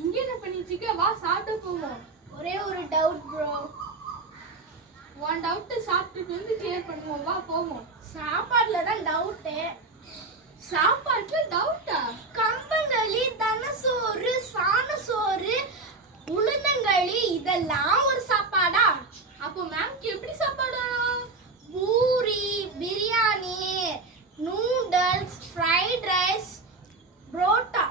இங்க என்ன பண்ணிட்டு இருக்க? வா சாப்பிட போவோம். ஒரே ஒரு டவுட் ப்ரோ. ஒன் டவுட் சாப்பிட்டுட்டு வந்து கிளியர் பண்ணுவோம். வா போவோம். சாப்பாடுல தான் டவுட். சாப்பாட்டுல டவுட்டா? கம்பங்களி, தனசோறு, சாணசோறு, உளுந்தங்களி இதெல்லாம் ஒரு சாப்பாடா? அப்போ மேம்க்கு எப்படி சாப்பாடு வேணும்? Puri, biryani, noodles, fried rice, parotta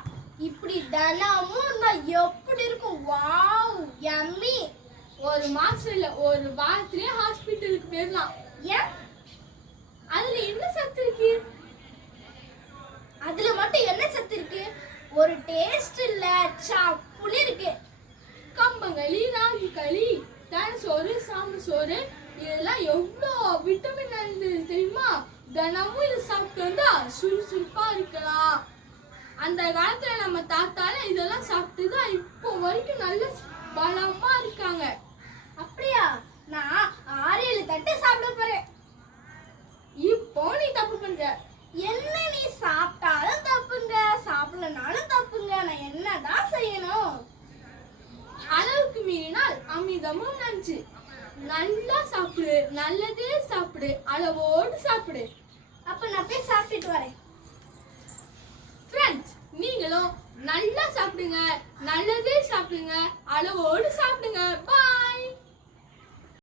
இப்படி தினமும் நான் எப்படி இருக்கும்? Wow yummy. ஒரு மாசம் இல்ல, ஒரு வாரத்திலே ஹாஸ்பிட்டலுக்கு போயிடலாம். ஏன்? அதுல என்ன சத்து இருக்கு? அதுல மட்டும் என்ன சத்து இருக்கு? ஒரு டேஸ்ட் இல்ல, சாப்புன்னு இருக்கு. கம்பங்களி, ராகி களி, தனசோறு, சாம சோறு இதெல்லாம் எவ்வளோ விட்டமின் நிறைந்தது தெரியுமா? தினமும் இதை சாப்பிட்டு வந்தா சுறுசுறுப்பா இருக்கலாம். அந்த காலத்துல நம்ம தாத்தால இதெல்லாம் சாப்பிட்டு தான் இப்போ வரைக்கும் நல்ல பலமா இருக்காங்க. அப்படியா? நான் 6-7 தட்டு சாப்பிட போறேன். இப்போ நீ தப்பு பண்ற. என்ன நீ சாப்பிட்டாலும் தப்புங்க, சாப்பிடலனாலும் தப்புங்க. நான் என்னதான் செய்யணும்? அளவுக்கு மீறினால் அமிர்தமும் நஞ்சு. நல்லா சாப்பிடு, நல்லதே சாப்பிடு, அளவோடு சாப்பிடு. அப்ப நான் போய் சாப்பிட்டுட்டு வரேன். ஃப்ரெண்ட்ஸ், நீங்களும் நல்லா சாப்பிடுங்க, நல்லதே சாப்பிடுங்க, அளவோடு சாப்பிடுங்க. பாய்.